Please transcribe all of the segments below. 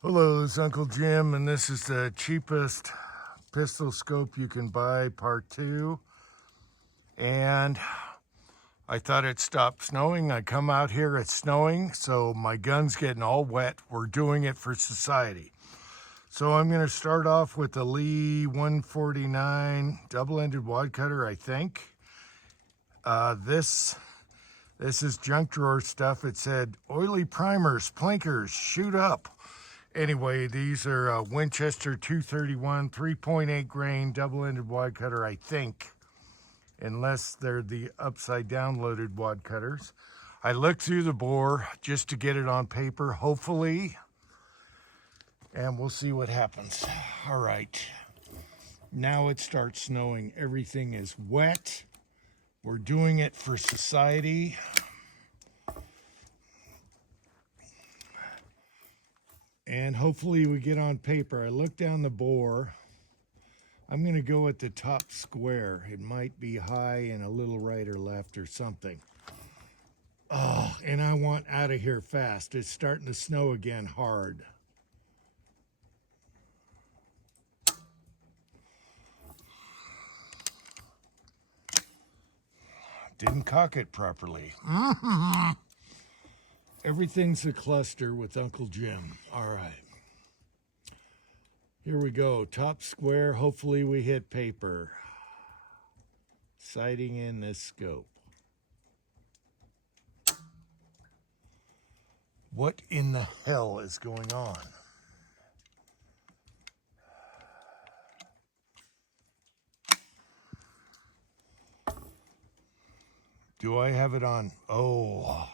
Hello, it's Uncle Jim, and this is the cheapest pistol scope you can buy, part 2. And I thought it stopped snowing. I come out here, it's snowing, so my gun's getting all wet. We're doing it for society. So I'm going to start off with the Lee 149 double-ended wad cutter, I think. This is junk drawer stuff. It said, oily primers, plinkers, shoot up. Anyway, these are Winchester 231 3.8 grain double-ended wad cutter, I think, unless they're the upside down loaded wad cutters. I looked through the bore just to get it on paper, hopefully, and we'll see what happens. All right, now it starts snowing. Everything is wet. We're doing it for society. And hopefully we get on paper. I looked down the bore. I'm going to go at the top square. It might be high and a little right or left or something. Oh, and I want out of here fast. It's starting to snow again hard. Didn't cock it properly. Everything's a cluster with Uncle Jim. All right. Here we go. Top square. Hopefully we hit paper. Sighting in this scope. What in the hell is going on? Do I have it on? Oh,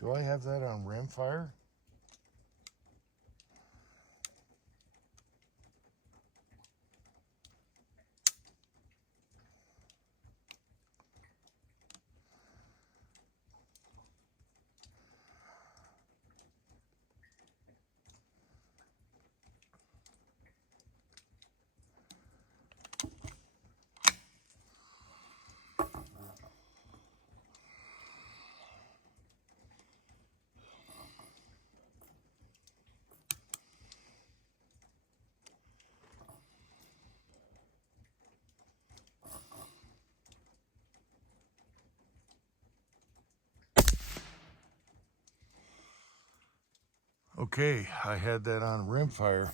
do I have that on rimfire? Okay, I had that on rimfire.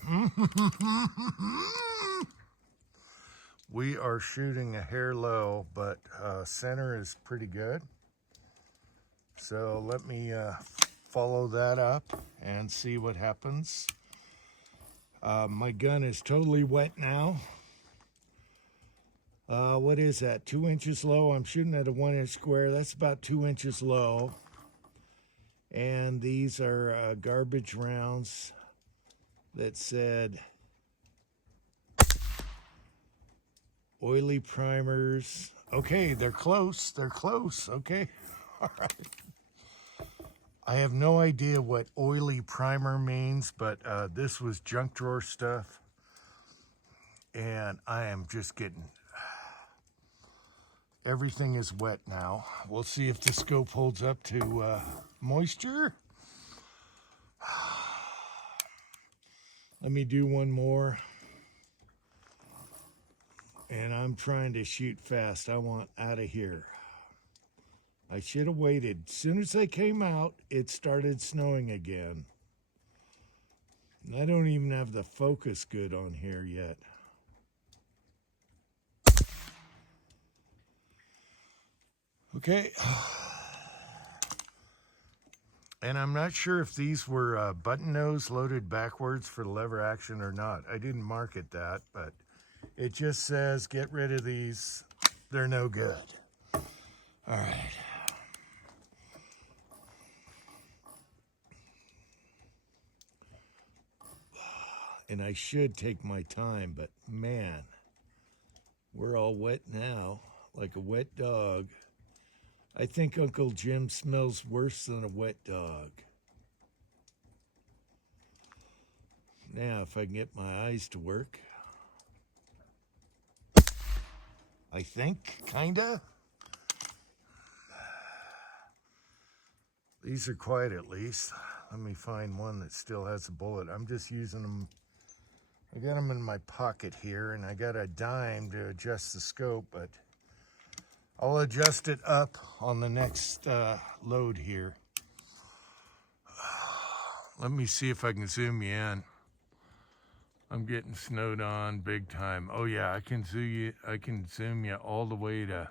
We are shooting a hair low, but center is pretty good. So let me follow that up and see what happens. My gun is totally wet now. What is that? 2 inches low. I'm shooting at a 1 inch square. That's about 2 inches low. And these are garbage rounds that said oily primers. Okay, they're close. They're close. Okay. All right. I have no idea what oily primer means, but this was junk drawer stuff. And I am just getting... Everything is wet now. We'll see if the scope holds up to moisture. Let me do one more. And I'm trying to shoot fast. I want out of here. I should have waited. As soon as I came out, it started snowing again. And I don't even have the focus good on here yet. Okay. And I'm not sure if these were button nose loaded backwards for the lever action or not. I didn't mark it that, but it just says get rid of these. They're no good. All right. And I should take my time, but man, we're all wet now, like a wet dog. I think Uncle Jim smells worse than a wet dog. Now, if I can get my eyes to work. I think, kinda. These are quiet at least. Let me find one that still has a bullet. I'm just using them. I got them in my pocket here, and I got a dime to adjust the scope, but I'll adjust it up on the next load here. Let me see if I can zoom you in. I'm getting snowed on big time. Oh yeah, I can zoom you all the way to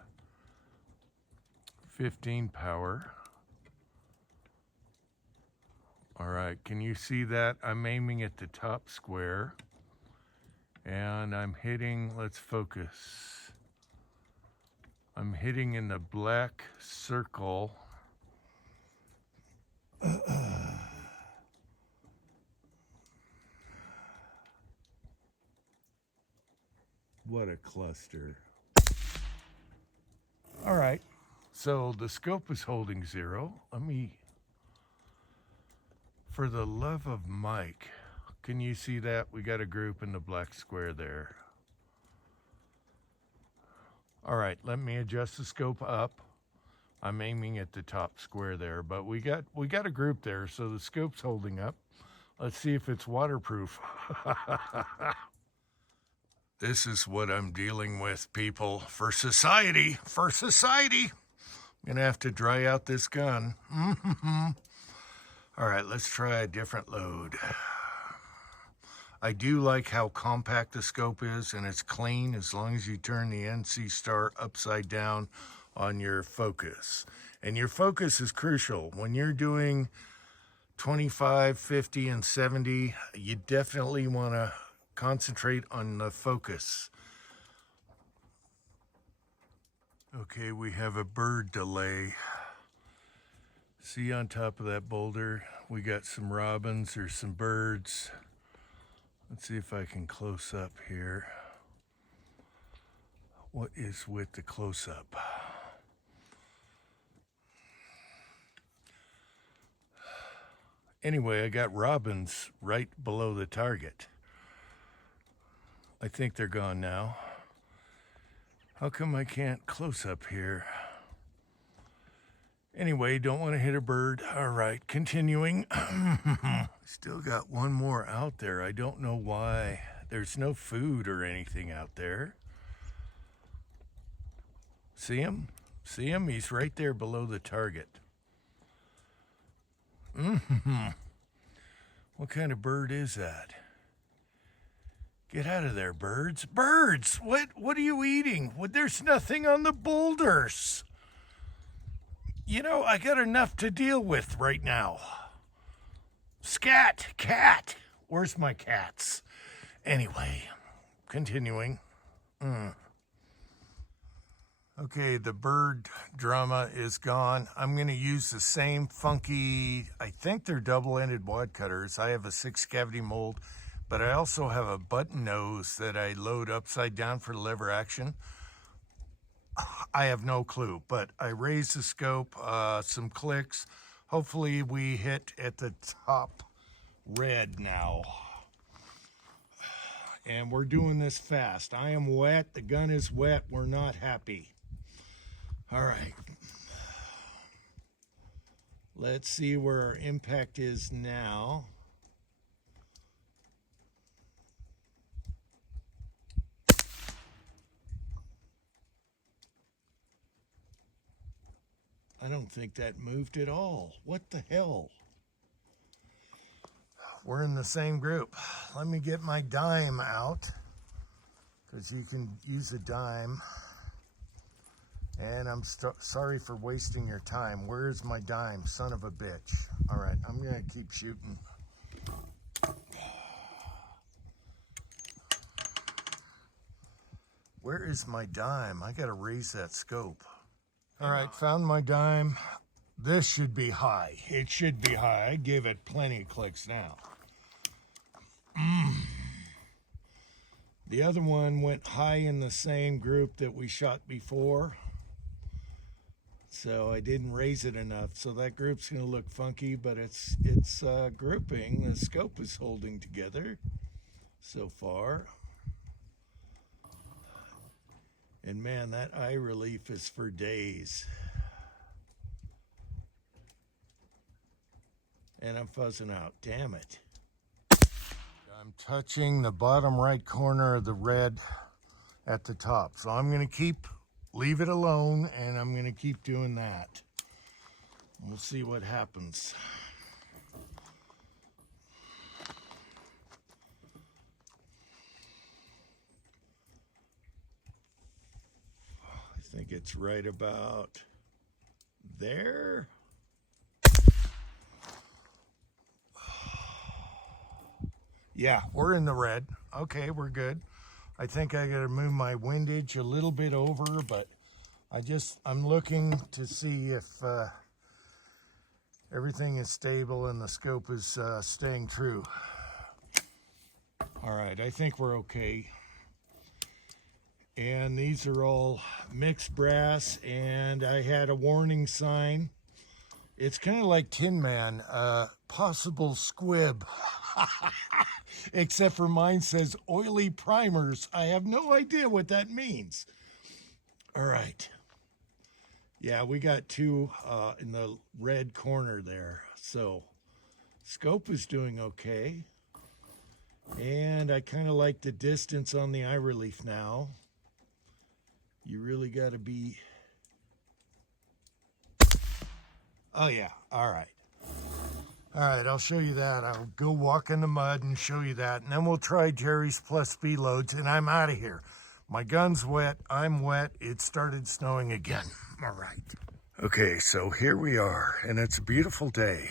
15 power. All right, can you see that? I'm aiming at the top square and I'm hitting, let's focus. I'm hitting in the black circle. What a cluster. All right, so the scope is holding 0. For the love of Mike, can you see that? We got a group in the black square there. All right, let me adjust the scope up. I'm aiming at the top square there, but we got a group there, so the scope's holding up. Let's see if it's waterproof. This is what I'm dealing with, people. For society. I'm gonna have to dry out this gun. All right, let's try a different load. I do like how compact the scope is, and it's clean as long as you turn the NC Star upside down on your focus. And your focus is crucial. When you're doing 25, 50, and 70, you definitely want to concentrate on the focus. Okay, we have a bird delay. See on top of that boulder, we got some robins or some birds. Let's see if I can close up here. What is with the close up? Anyway, I got robins right below the target. I think they're gone now. How come I can't close up here? Anyway, don't want to hit a bird. All right, continuing. Still got one more out there. I don't know why. There's no food or anything out there. See him? See him? He's right there below the target. What kind of bird is that? Get out of there, birds. Birds! What are you eating? There's nothing on the boulders. You know, I got enough to deal with right now. Scat! Cat! Where's my cats? Anyway, continuing. Okay, the bird drama is gone. I'm going to use the same funky, I think they're double-ended wad cutters. I have a 6-cavity mold, but I also have a button nose that I load upside down for lever action. I have no clue, but I raised the scope, some clicks. Hopefully we hit at the top red now. And we're doing this fast. I am wet, the gun is wet, we're not happy. All right. Let's see where our impact is now. I don't think that moved at all. What the hell? We're in the same group. Let me get my dime out, because you can use a dime. And I'm sorry for wasting your time. Where's my dime, son of a bitch? All right, I'm gonna keep shooting. Where is my dime? I gotta raise that scope. All right, found my dime. This should be high. It should be high. I gave it plenty of clicks now. The other one went high in the same group that we shot before. So I didn't raise it enough. So that group's gonna look funky, but it's grouping. The scope is holding together so far. And man, that eye relief is for days. and I'm fuzzing out. Damn it. I'm touching the bottom right corner of the red at the top. So I'm going to leave it alone, and I'm going to keep doing that. We'll see what happens. I think it's right about there. Yeah, we're in the red. Okay, we're good. I think I gotta move my windage a little bit over, but I'm looking to see if everything is stable and the scope is staying true. All right, I think we're okay. And these are all mixed brass, and I had a warning sign. It's kind of like Tin Man, possible squib. Except for mine says oily primers. I have no idea what that means. All right. Yeah, we got two in the red corner there. So scope is doing okay. And I kind of like the distance on the eye relief now. You really got to be... Oh yeah, all right. All right, I'll show you that. I'll go walk in the mud and show you that. And then we'll try Jerry's Plus B loads, and I'm out of here. My gun's wet, I'm wet, it started snowing again. All right. Okay, so here we are, and it's a beautiful day.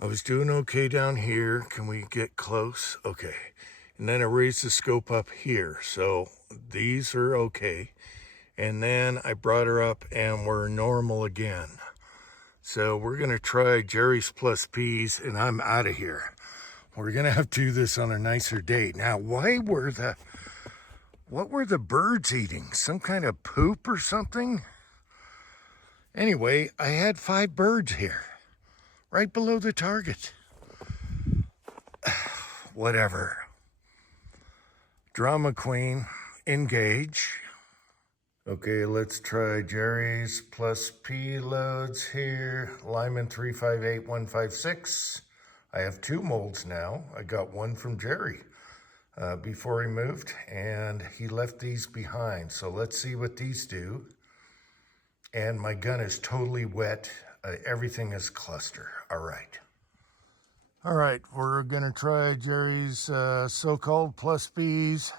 I was doing okay down here. Can we get close? Okay. And then I raised the scope up here. So these are okay. And then I brought her up and we're normal again. So we're going to try Jerry's Plus P's, and I'm out of here. We're going to have to do this on a nicer day. Now, what were the birds eating? Some kind of poop or something? Anyway, I had 5 birds here, right below the target. Whatever. Drama queen, engage. Okay, let's try Jerry's Plus P loads here. Lyman 358156. I have 2 molds now. I got one from Jerry before he moved, and he left these behind. So let's see what these do. And my gun is totally wet. Everything is cluster. All right. All right, we're gonna try Jerry's so-called Plus Bs.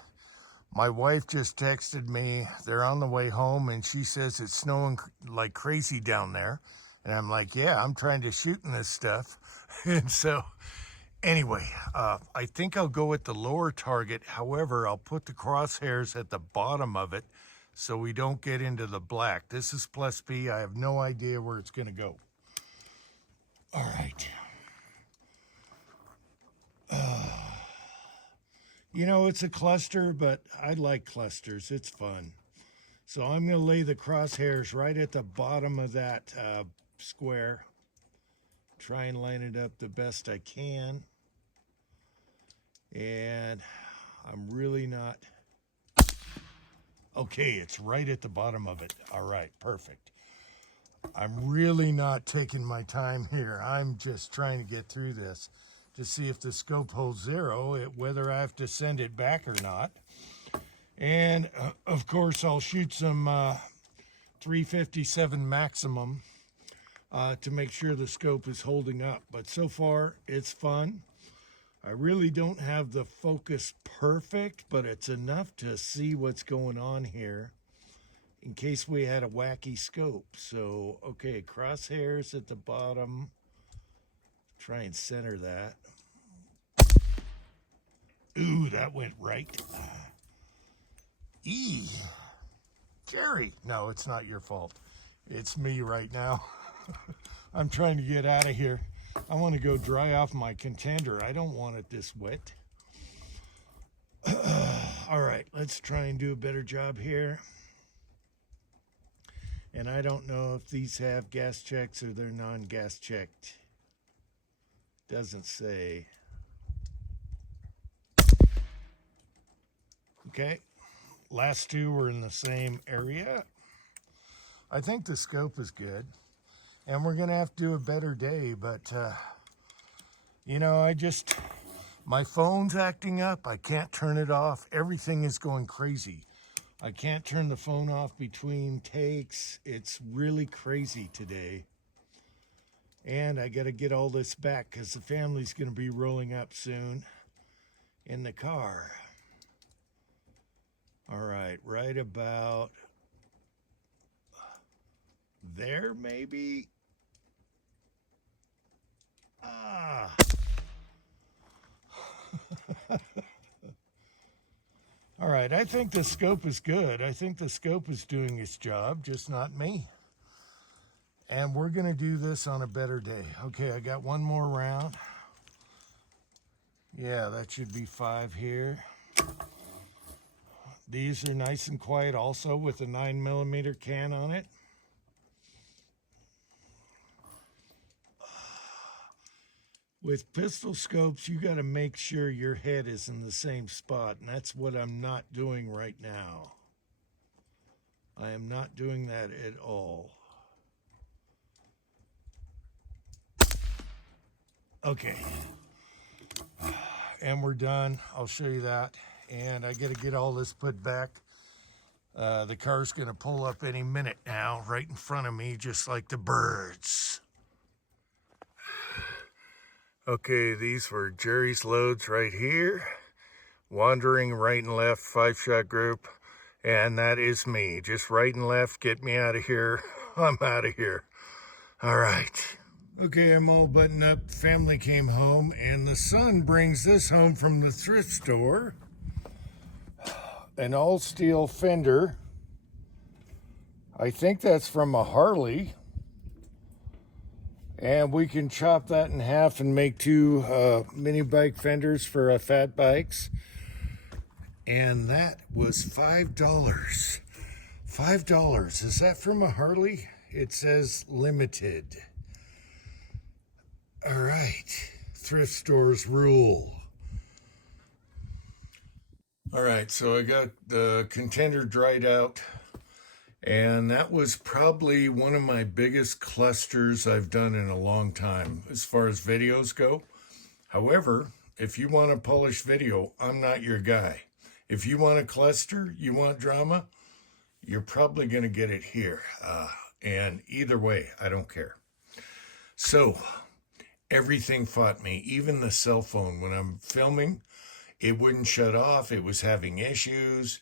My wife just texted me. They're on the way home, and she says it's snowing like crazy down there. And I'm like, yeah, I'm trying to shoot in this stuff. And so, anyway, I think I'll go with the lower target. However, I'll put the crosshairs at the bottom of it so we don't get into the black. This is Plus B. I have no idea where it's going to go. All right. You know, it's a cluster, but I like clusters. It's fun. So I'm going to lay the crosshairs right at the bottom of that square. Try and line it up the best I can. And I'm really not... Okay, it's right at the bottom of it. All right, perfect. I'm really not taking my time here. I'm just trying to get through this to see if the scope holds 0, whether I have to send it back or not. And of course, I'll shoot some 357 maximum to make sure the scope is holding up. But so far, it's fun. I really don't have the focus perfect, but it's enough to see what's going on here in case we had a wacky scope. So, okay, crosshairs at the bottom. Try and center that. Ooh, that went right. Jerry. No, it's not your fault. It's me right now. I'm trying to get out of here. I want to go dry off my contender. I don't want it this wet. All right, let's try and do a better job here. And I don't know if these have gas checks or they're non-gas checked. Doesn't say. Okay, last 2 were in the same area. I think the scope is good. and we're gonna have to do a better day. But you know, my phone's acting up. I can't turn it off. Everything is going crazy. I can't turn the phone off between takes. It's really crazy today. And I got to get all this back because the family's going to be rolling up soon in the car. All right, right about there, maybe? Ah. All right, I think the scope is good. I think the scope is doing its job, just not me. And we're gonna do this on a better day. Okay, I got one more round. Yeah, that should be 5 here. These are nice and quiet also with a 9mm can on it. With pistol scopes, you got to make sure your head is in the same spot, and that's what I'm not doing right now. I am not doing that at all. Okay. And we're done. I'll show you that. And I got to get all this put back. The car's going to pull up any minute now, right in front of me, just like the birds. Okay, these were Jerry's loads right here. Wandering right and left, 5-shot group. And that is me. Just right and left, get me out of here. I'm out of here. All right. Okay, I'm all buttoned up. Family came home, and the son brings this home from the thrift store. An all-steel fender. I think that's from a Harley. And we can chop that in half and make 2 mini bike fenders for fat bikes. And that was $5. $5. Is that from a Harley? It says limited. All right. Thrift stores rule. All right, so I got the contender dried out. And that was probably one of my biggest clusters I've done in a long time as far as videos go. However, if you want a polished video, I'm not your guy. If you want a cluster, you want drama, you're probably going to get it here. And either way, I don't care. So, everything fought me. Even the cell phone, when I'm filming, it wouldn't shut off. It was having issues.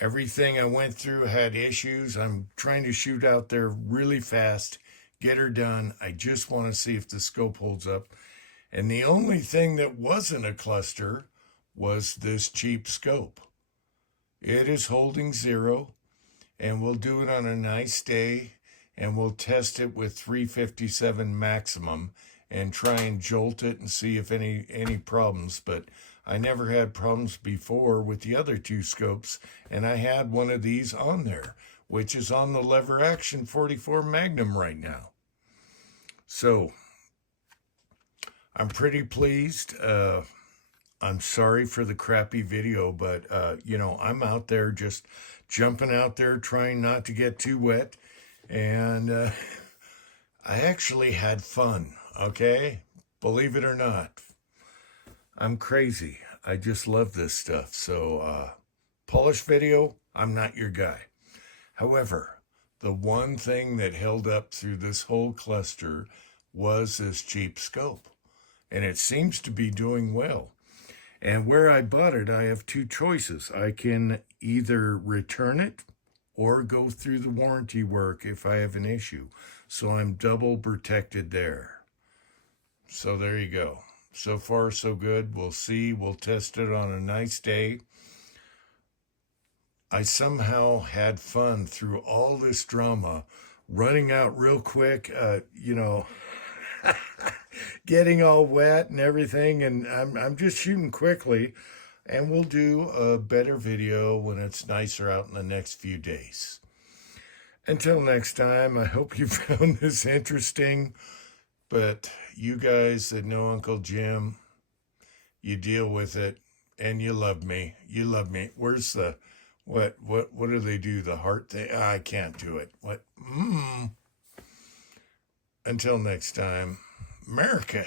Everything I went through had issues. I'm trying to shoot out there really fast, get her done. I just want to see if the scope holds up. And the only thing that wasn't a cluster was this cheap scope. It is holding 0, and we'll do it on a nice day, and we'll test it with 357 maximum and try and jolt it and see if any problems. But I never had problems before with the other 2 scopes, and I had one of these on there, which is on the lever action 44 Magnum right now. So I'm pretty pleased. I'm sorry for the crappy video, but you know, I'm out there just jumping out there trying not to get too wet, and I actually had fun, okay? Believe it or not. I'm crazy. I just love this stuff. So, polished video, I'm not your guy. However, the one thing that held up through this whole cluster was this cheap scope. And it seems to be doing well. And where I bought it, I have 2 choices. I can either return it or go through the warranty work if I have an issue. So I'm double protected there. So there you go. So far, so good. We'll see. We'll test it on a nice day. I somehow had fun through all this drama, running out real quick, you know, getting all wet and everything. And I'm just shooting quickly. And we'll do a better video when it's nicer out in the next few days. Until next time, I hope you found this interesting. But you guys that know Uncle Jim, you deal with it, and you love me. You love me. Where's the, what do they do? The heart thing? I can't do it. What? Until next time, America.